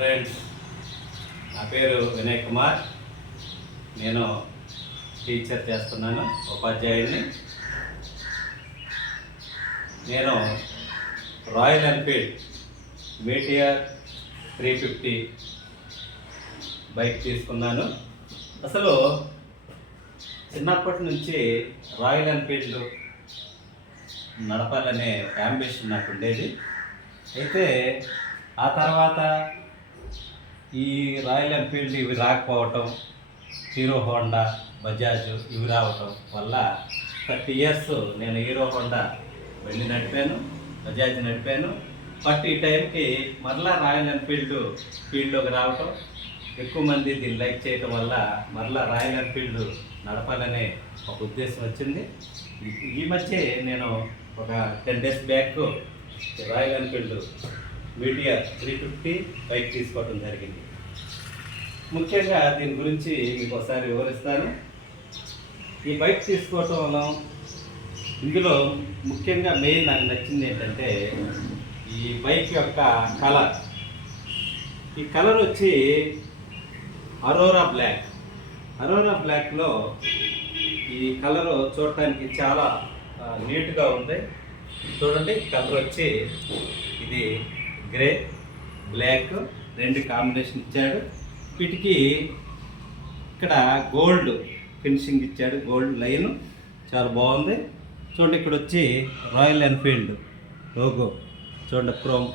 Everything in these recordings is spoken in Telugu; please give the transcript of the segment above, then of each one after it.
ఫ్రెండ్స్, నా పేరు వినయ్ కుమార్. నేను టీచర్ చేస్తున్నాను, ఉపాధ్యాయుడిని. నేను రాయల్ ఎన్ఫీల్డ్ మీటియర్ 350 బైక్ తీసుకున్నాను. అసలు చిన్నప్పటి నుంచి రాయల్ ఎన్ఫీల్డ్ నడపాలనే యాంబిషన్ నాకు ఉండేది. అయితే ఆ తర్వాత ఈ రాయల్ ఎన్ఫీల్డ్ ఇవి రాకపోవటం, హీరో హోండా, బజాజ్ ఇవి రావటం వల్ల 30 ఇయర్స్ నేను హీరో హోండా బండి నడిపాను, బజాజ్ నడిపాను. బట్ ఈ టైంకి మరలా రాయల్ ఎన్ఫీల్డ్ ఫీల్డ్లోకి రావటం, ఎక్కువ మంది దీన్ని లైక్ చేయటం వల్ల మరలా రాయల్ ఎన్ఫీల్డ్ నడపాలనే ఒక ఉద్దేశం వచ్చింది. ఈ మధ్య నేను ఒక 10 days back royal Enfield Meteor 350 bike తీసుకోవడం జరిగింది. ముఖ్యంగా దీని గురించి మీకు ఒకసారి వివరిస్తాను. ఈ బైక్ తీసుకోవటం వల్ల ఇందులో ముఖ్యంగా మెయిన్ నాకు నచ్చింది ఏంటంటే ఈ బైక్ యొక్క కలర్. ఈ కలర్ వచ్చి అరోరా బ్లాక్లో ఈ కలర్ చూడటానికి చాలా నీట్గా ఉంది. చూడండి, కలర్ వచ్చి ఇది గ్రే బ్లాక్ 2 కాంబినేషన్ ఇచ్చాడు. వీటికి ఇక్కడ గోల్డ్ ఫినిషింగ్ ఇచ్చాడు, గోల్డ్ లైన్ చాలా బాగుంది. చూడండి, ఇక్కడ వచ్చి రాయల్ ఎన్ఫీల్డ్ లోగో చూడండి, క్రోమ్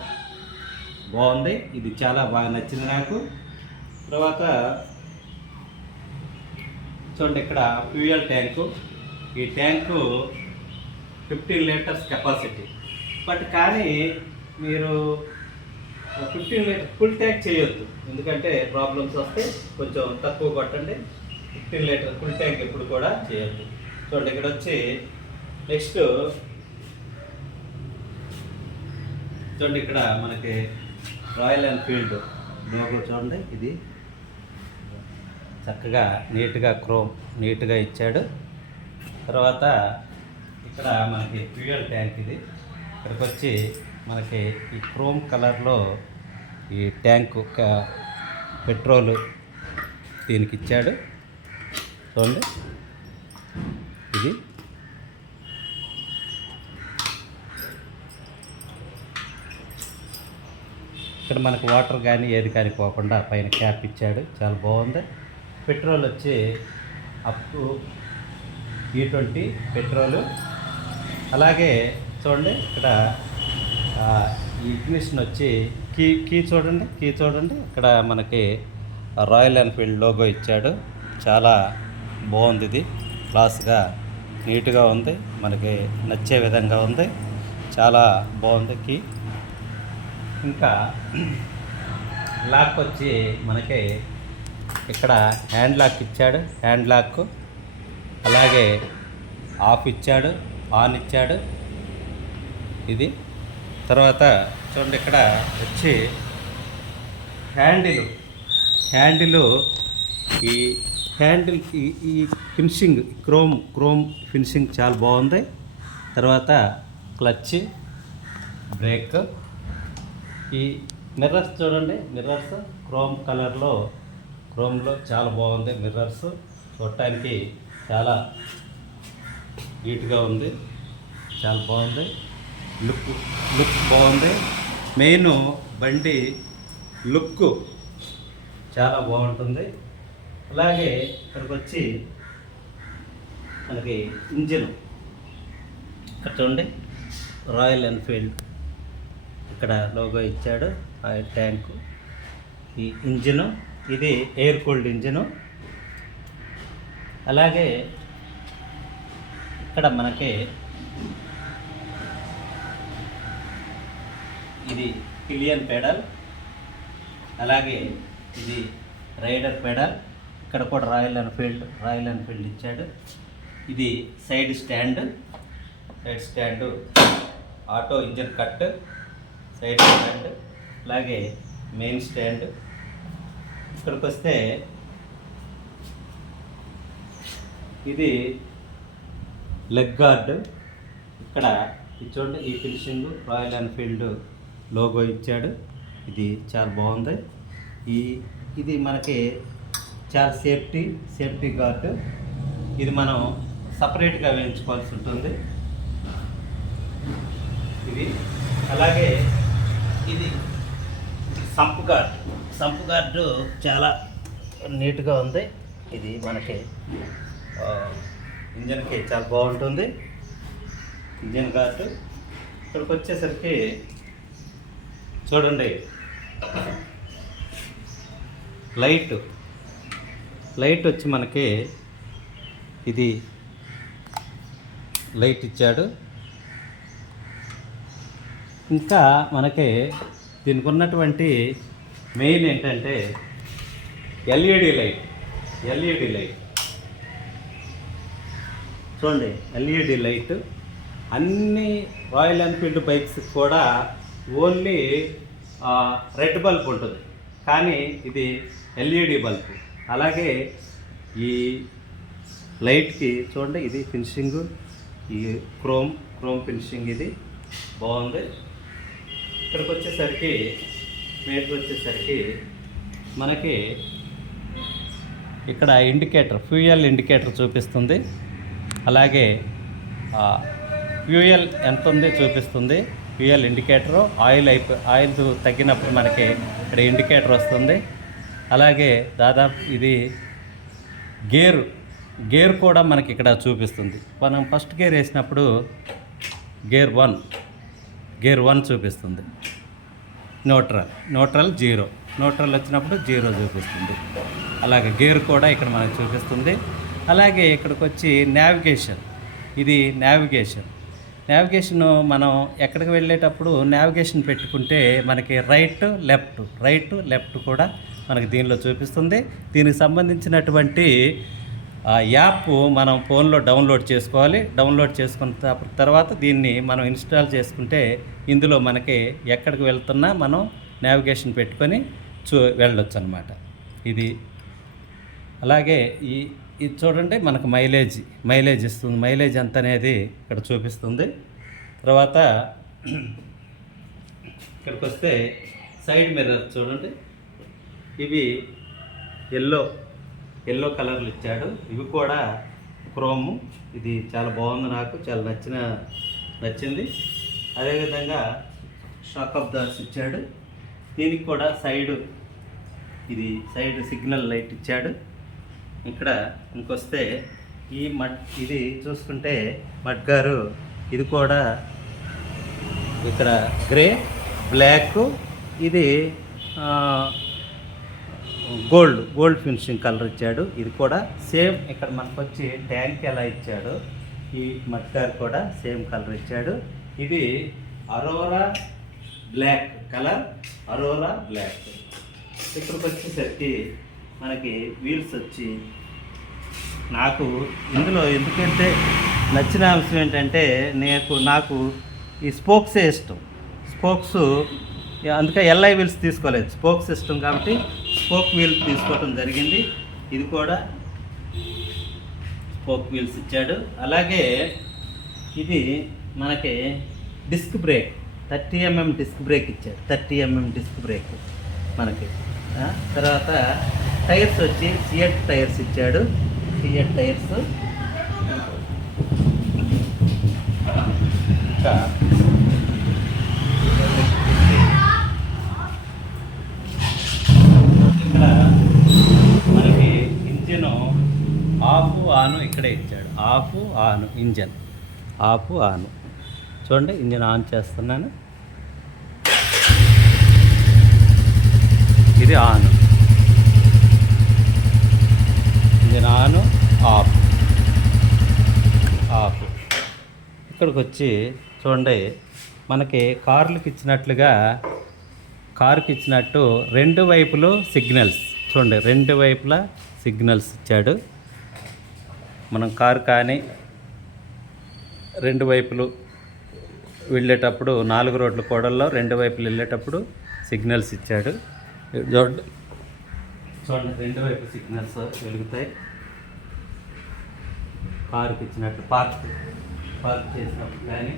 బాగుంది. ఇది చాలా బాగా నచ్చింది నాకు. తర్వాత చూడండి, ఇక్కడ ఫ్యూయల్ ట్యాంకు. ఈ ట్యాంకు 15 లీటర్స్ కెపాసిటీ. బట్ కానీ మీరు 15 లీటర్ ఫుల్ ట్యాంక్ చేయొద్దు, ఎందుకంటే ప్రాబ్లమ్స్ వస్తే కొంచెం తక్కువ కొట్టండి. 15 లీటర్ ఫుల్ ట్యాంక్ ఎప్పుడు కూడా చేయొద్దు. చూడండి, ఇక్కడ వచ్చి నెక్స్ట్ చూడండి, ఇక్కడ మనకి రాయల్ ఎన్ఫీల్డ్ లోగో చూడండి, ఇది చక్కగా నీట్గా క్రోమ్ నీట్గా ఇచ్చాడు. తర్వాత ఇక్కడ మనకి ఫ్యూయల్ ట్యాంక్, ఇది ఇక్కడికి వచ్చి మనకి ఈ క్రోమ్ కలర్లో ఈ ట్యాంకు పెట్రోల్ దీనికి ఇచ్చాడు. చూడండి, ఇది ఇక్కడ మనకు వాటర్ కానీ ఏది కానీ పోకుండా పైన క్యాప్ ఇచ్చాడు, చాలా బాగుంది. పెట్రోల్ వచ్చి అప్ టు E20 పెట్రోలు. అలాగే చూడండి, ఇక్కడ ఈ ఇగ్నిషన్ వచ్చి కీ చూడండి, ఇక్కడ మనకి రాయల్ ఎన్ఫీల్డ్ లోగో ఇచ్చాడు. చాలా బాగుంది, ఇది క్లాస్గా నీట్గా ఉంది, మనకి నచ్చే విధంగా ఉంది, చాలా బాగుంది కీ. ఇంకా లాక్ వచ్చి మనకి ఇక్కడ హ్యాండ్ లాక్ ఇచ్చాడు, హ్యాండ్ లాక్. అలాగే ఆఫ్ ఇచ్చాడు, ఆన్ ఇచ్చాడు, ఇది. తర్వాత చూడండి, ఇక్కడ వచ్చి హ్యాండిల్ ఈ హ్యాండిల్ ఈ ఫినిషింగ్ క్రోమ్ ఫినిషింగ్ చాలా బాగుంది. తర్వాత క్లచ్, బ్రేక్, ఈ మిర్రర్స్ చూడండి, మిర్రర్స్ క్రోమ్లో చాలా బాగుంది. మిర్రర్స్ చూడటానికి చాలా నీట్గా ఉంది, చాలా బాగుంది. లుక్ బాగుంది. మెయిన్ బండి లుక్ చాలా బాగుంటుంది. అలాగే ఇక్కడికి వచ్చి మనకి ఇంజిన్ ఇక్కడ చూడండి, రాయల్ ఎన్ఫీల్డ్ ఇక్కడ లోగో ఇచ్చాడు, ఆయిల్ ట్యాంకు. ఈ ఇంజిను ఇది ఎయిర్ కూల్డ్ ఇంజిను. అలాగే ఇక్కడ మనకి ఇది పిలియన్ పెడల్, అలాగే ఇది రైడర్ పెడల్. ఇక్కడ కూడా రాయల్ ఎన్ఫీల్డ్ ఇచ్చాడు. ఇది side stand, auto engine cut, side stand, అలాగే మెయిన్ స్టాండ్. ఇక్కడికి వస్తే ఇది లెగ్ గార్డ్. ఇక్కడ చూడండి, ఈ ఫినిషింగ్ రాయల్ ఎన్ఫీల్డ్ లోగో ఇచ్చాడు, ఇది చాలా బాగుంది. ఈ ఇది మనకి చాలా సేఫ్టీ గార్డు. ఇది మనం సపరేట్గా వేయించుకోవాల్సి ఉంటుంది ఇది. అలాగే ఇది సంప్ గార్డు చాలా నీట్గా ఉంది. ఇది మనకి ఇంజన్కి చాలా బాగుంటుంది ఇంజన్ గార్డు. ఇక్కడికి వచ్చేసరికి చూడండి, లైట్ వచ్చి మనకి ఇది లైట్ ఇచ్చాడు. ఇంకా మనకి దీనికి ఉన్నటువంటి మెయిన్ ఏంటంటే ఎల్ఈడి లైట్ చూడండి. ఎల్ఈడి లైట్ అన్ని రాయల్ ఎన్ఫీల్డ్ బైక్స్ కూడా ఓన్లీ రెడ్ బల్బ్ ఉంటుంది, కానీ ఇది ఎల్ఈడి బల్బ్. అలాగే ఈ లైట్కి చూడండి, ఇది ఫినిషింగ్, ఈ క్రోమ్ ఫినిషింగ్ ఇది బాగుంది. ఇక్కడికి వచ్చేసరికి మనకి ఇక్కడ ఫ్యూయల్ ఇండికేటర్ చూపిస్తుంది. అలాగే ఫ్యూయల్ ఎంత ఉంది చూపిస్తుంది. ఫ్యూయల్ ఇండికేటరు ఆయిల్ తగ్గినప్పుడు మనకి ఇక్కడ ఇండికేటర్ వస్తుంది. అలాగే దాదాపు ఇది గేర్ కూడా మనకి ఇక్కడ చూపిస్తుంది. మనం ఫస్ట్ గేర్ వేసినప్పుడు గేర్ 1 చూపిస్తుంది. న్యూట్రల్ 0, న్యూట్రల్ వచ్చినప్పుడు 0 చూపిస్తుంది. అలాగే గేర్ కూడా ఇక్కడ మనకు చూపిస్తుంది. అలాగే ఇక్కడికి వచ్చి ఇది నావిగేషన్ మనం ఎక్కడికి వెళ్ళేటప్పుడు నావిగేషన్ పెట్టుకుంటే మనకి రైట్ లెఫ్ట్ కూడా మనకి దీనిలో చూపిస్తుంది. దీనికి సంబంధించినటువంటి యాప్ మనం ఫోన్లో డౌన్లోడ్ చేసుకోవాలి. డౌన్లోడ్ చేసుకున్న తర్వాత దీన్ని మనం ఇన్స్టాల్ చేసుకుంటే ఇందులో మనకి ఎక్కడికి వెళ్తున్నా మనం నావిగేషన్ పెట్టుకొని వెళ్ళొచ్చు అన్నమాట ఇది. అలాగే ఇది చూడండి, మనకు మైలేజ్ ఇస్తుంది. మైలేజ్ ఎంత అనేది ఇక్కడ చూపిస్తుంది. తర్వాత ఇక్కడికి వస్తే సైడ్ మిర్రర్ చూడండి, ఇవి ఎల్లో కలర్లు ఇచ్చాడు. ఇవి కూడా క్రోము. ఇది చాలా బాగుంది, నాకు చాలా నచ్చింది. అదేవిధంగా షాక్ అబ్జార్బర్స్ ఇచ్చాడు. దీనికి కూడా సైడ్ సిగ్నల్ లైట్ ఇచ్చాడు. ఇక్కడ ఇంకొస్తే ఇది చూసుకుంటే మడ్గారు, ఇది కూడా ఇక్కడ గ్రే, బ్లాక్, ఇది గోల్డ్ ఫినిషింగ్ కలర్ ఇచ్చాడు. ఇది కూడా సేమ్ ఇక్కడ మనకు వచ్చి ట్యాంక్ ఎలా ఇచ్చాడు, ఈ మడ్గారు కూడా సేమ్ కలర్ ఇచ్చాడు. ఇది అరోరా బ్లాక్ కలర్, ఇక్కడికి వచ్చేసరికి మనకి వీల్స్ వచ్చి నాకు ఇందులో ఎందుకంటే నచ్చిన అంశం ఏంటంటే నాకు ఈ స్పోక్సే ఇష్టం. అందుకే ఎల్ఐ వీల్స్ తీసుకోలేదు, స్పోక్స్ ఇష్టం కాబట్టి స్పోక్ వీల్ తీసుకోవడం జరిగింది. ఇది కూడా స్పోక్ వీల్స్ ఇచ్చాడు. అలాగే ఇది మనకి disc brake 30 mm disc brake ఇచ్చాడు. 30 mm డిస్క్ బ్రేక్ మనకి. తర్వాత టైర్స్ వచ్చి సియట్ టైర్స్ ఇచ్చాడు. సియట్ టైర్స్. ఇంకా ఇక్కడ మనకి ఇంజిన్ ఆఫ్ ఆన్ ఇక్కడే ఇచ్చాడు. ఇంజన్ ఆఫ్ ఆన్ చూడండి. ఇంజిన్ ఆన్ చేస్తున్నాను, ఇది ఆన్, ఇంజిన్ ఆన్, ఆఫ్. ఇక్కడికి వచ్చి చూడండి, మనకి కారుకి ఇచ్చినట్టు రెండు వైపులు సిగ్నల్స్ చూడండి, రెండు వైపులా సిగ్నల్స్ ఇచ్చాడు. మనం కారు కానీ రెండు వైపులు వెళ్ళేటప్పుడు 4 రోడ్ల కూడల్లో రెండు వైపులు వెళ్ళేటప్పుడు సిగ్నల్స్ ఇచ్చాడు. చూడండి, రెండు వైపు సిగ్నల్స్ వెలుగుతాయి. కారుకి ఇచ్చినట్టు పార్క్ చేసినప్పుడు కానీ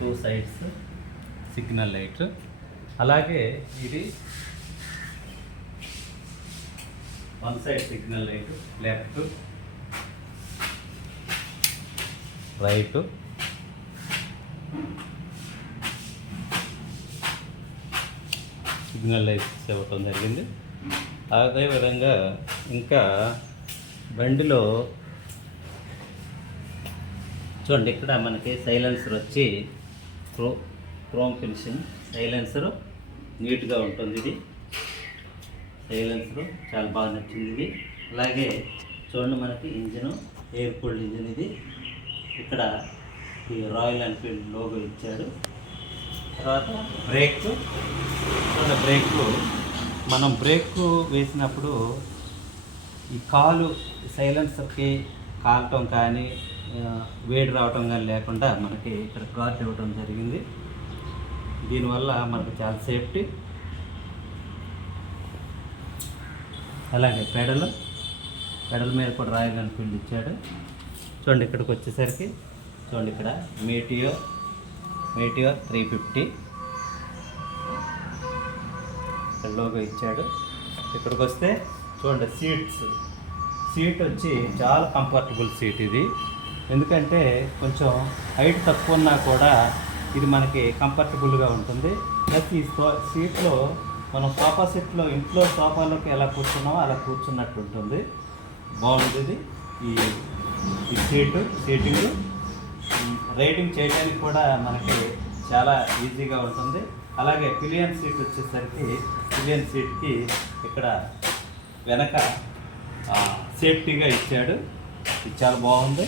2 sides సిగ్నల్ లైట్. అలాగే ఇది one side signal light, left right, signal lights ఇవ్వటం జరిగింది. అదేవిధంగా ఇంకా బండిలో చూడండి, ఇక్కడ మనకి సైలెన్సర్ వచ్చి క్రోమ్ ఫినిషింగ్ సైలెన్సర్ నీట్గా ఉంటుంది. ఇది సైలెన్సర్ చాలా బాగా నచ్చింది ఇది. అలాగే చూడండి, మనకి ఇంజిన్ ఎయిర్ కూల్డ్ ఇంజిన్ ఇది. ఇక్కడ ఈ రాయల్ ఎన్ఫీల్డ్ లోగో ఇచ్చాడు. తర్వాత బ్రేక్ చూడండి, మనం బ్రేక్ వేసినప్పుడు ఈ కాలు సైలెన్సర్కి కాలటం కానీ వేడి రావటం కానీ లేకుండా మనకి ఇక్కడ గార్డ్ ఇవ్వటం జరిగింది. దీనివల్ల మనకు చాలా సేఫ్టీ. అలాగే పెడల్ మీద కూడా రాయల్ ఎన్ఫీల్డ్ ఇచ్చాడు. చూడండి, ఇక్కడికి వచ్చేసరికి చూడండి, ఇక్కడ మీటియో 350 లోగో ఇచ్చాడు. ఇక్కడికి వస్తే చూడండి, సీట్ వచ్చి చాలా కంఫర్టబుల్ సీట్ ఇది. ఎందుకంటే కొంచెం హైట్ తక్కువ ఉన్నా కూడా ఇది మనకి కంఫర్టబుల్గా ఉంటుంది. ప్లస్ ఈ సీట్లో మనం సోఫా సెట్లో ఇంట్లో సోఫాలోకి ఎలా కూర్చున్నామో అలా కూర్చున్నట్టు ఉంటుంది. బాగుంటుంది ఈ సీటింగ్. రైడింగ్ చేయడానికి కూడా మనకి చాలా ఈజీగా ఉంటుంది. అలాగే పిలియన్ సీట్ వచ్చేసరికి పిలియన్ సీట్కి ఇక్కడ వెనక సేఫ్టీగా ఇచ్చాడు. ఇది చాలా బాగుంది.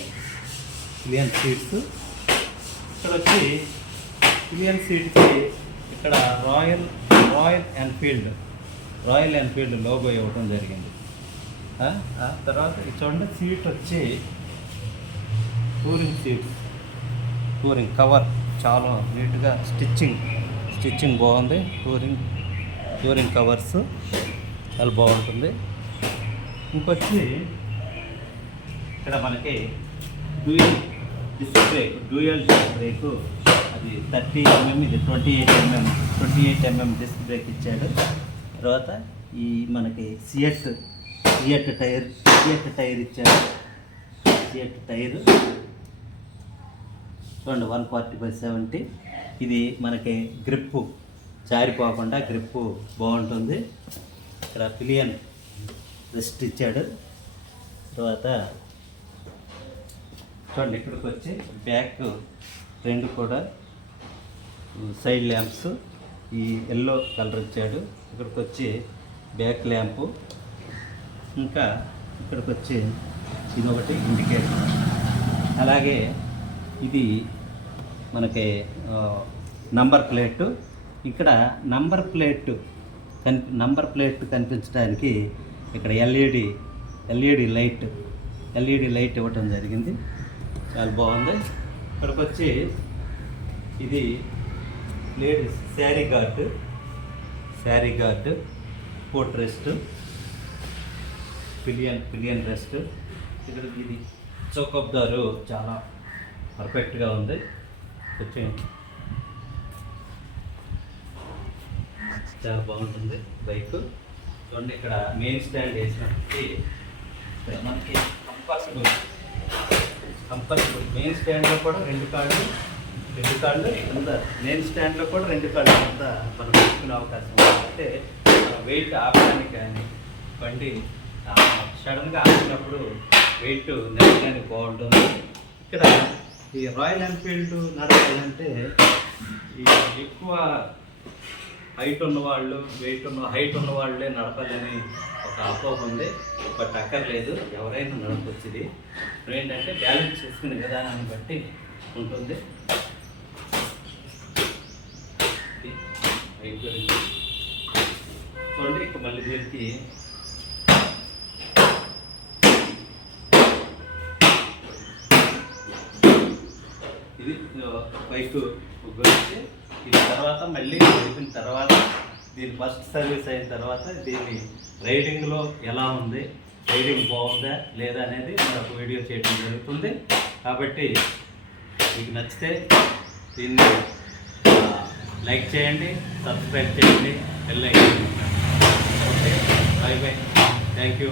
పిలియన్ సీట్స్ ఇక్కడ వచ్చి పిలియన్ సీట్కి ఇక్కడ రాయల్ ఎన్ఫీల్డ్ లోగో ఇవ్వడం జరిగింది. తర్వాత చూడండి, సీట్ వచ్చి టూరింగ్ కవర్ చాలా నీట్గా స్టిచ్చింగ్ బాగుంది. టూరింగ్ కవర్స్ చాలా బాగుంటుంది. ఇంకొచ్చి ఇక్కడ మనకి డ్యూయల్ డిస్క్ బ్రేక్ అది 30 mm, ఇది 28 mm డిస్క్ బ్రేక్ ఇచ్చాడు. తర్వాత ఈ మనకి సియట్ టైర్ ఇచ్చాడు. సియట్ టైర్ చూడండి, 140/70. ఇది మనకి గ్రిప్పు జారిపోకుండా గ్రిప్పు బాగుంటుంది. ఇక్కడ పిలియన్ రెస్ట్ ఇచ్చాడు. తర్వాత చూడండి, ఇక్కడికి వచ్చి బ్యాక్ రెండు కూడా సైడ్ ల్యాంప్స్ ఈ ఎల్లో కలర్ ఇచ్చాడు. ఇక్కడికి వచ్చి బ్యాక్ ల్యాంపు. ఇంకా ఇక్కడికి వచ్చి ఇది ఒకటి ఇండికేటర్. అలాగే ఇది మనకి నంబర్ ప్లేటు. ఇక్కడ నంబర్ ప్లేట్ కనిపించడానికి ఇక్కడ ఎల్ఈడి లైట్ ఇవ్వటం జరిగింది. చాలా బాగుంది. ఇక్కడికి వచ్చి ఇది ladies sari guard foot rest, pillion rest. ఇక్కడ ఇది చౌకబ్దారు చాలా పర్ఫెక్ట్గా ఉంది. వచ్చి చాలా బాగుంటుంది బైక్. చూడండి, ఇక్కడ మెయిన్ స్టాండ్ వేసినప్పటికీ మనకి కంఫర్టబుల్ మెయిన్ స్టాండ్లో కూడా రెండు కాళ్ళు కింద, మెయిన్ స్టాండ్లో కూడా 2 కాళ్ళు కింద మనం పెట్టుకునే అవకాశం ఉంది. అంటే వెయిట్ ఆపడానికి కానీ బండి సడన్గా ఆపినప్పుడు వెయిట్ నెట్టడానికి బాగుంటుంది. ఇక్కడ ఈ రాయల్ ఎన్ఫీల్డ్ నడపాలంటే ఈ ఎక్కువ హైట్ ఉన్నవాళ్ళు హైట్ ఉన్న వాళ్ళే నడపాలని ఒక అపోహ ఉంది. బట్ అక్కర్లేదు, ఎవరైనా నడపవచ్చు. ఇది ఏంటంటే బ్యాలెన్స్ చేసుకునే విధానాన్ని బట్టి ఉంటుంది. చూడండి, ఇక మళ్ళీ దీనికి ఇది బైక్ గురించి. ఇది తర్వాత మళ్ళీ అయిపోయిన తర్వాత దీని ఫస్ట్ సర్వీస్ అయిన తర్వాత దీన్ని రైడింగ్లో ఎలా ఉంది, రైడింగ్ బాగుందా లేదా అనేది మరొక వీడియో చేయడం జరుగుతుంది. కాబట్టి మీకు నచ్చితే దీన్ని లైక్ చేయండి, సబ్స్క్రైబ్ చేయండి, bell icon. Okay, by by, thank you.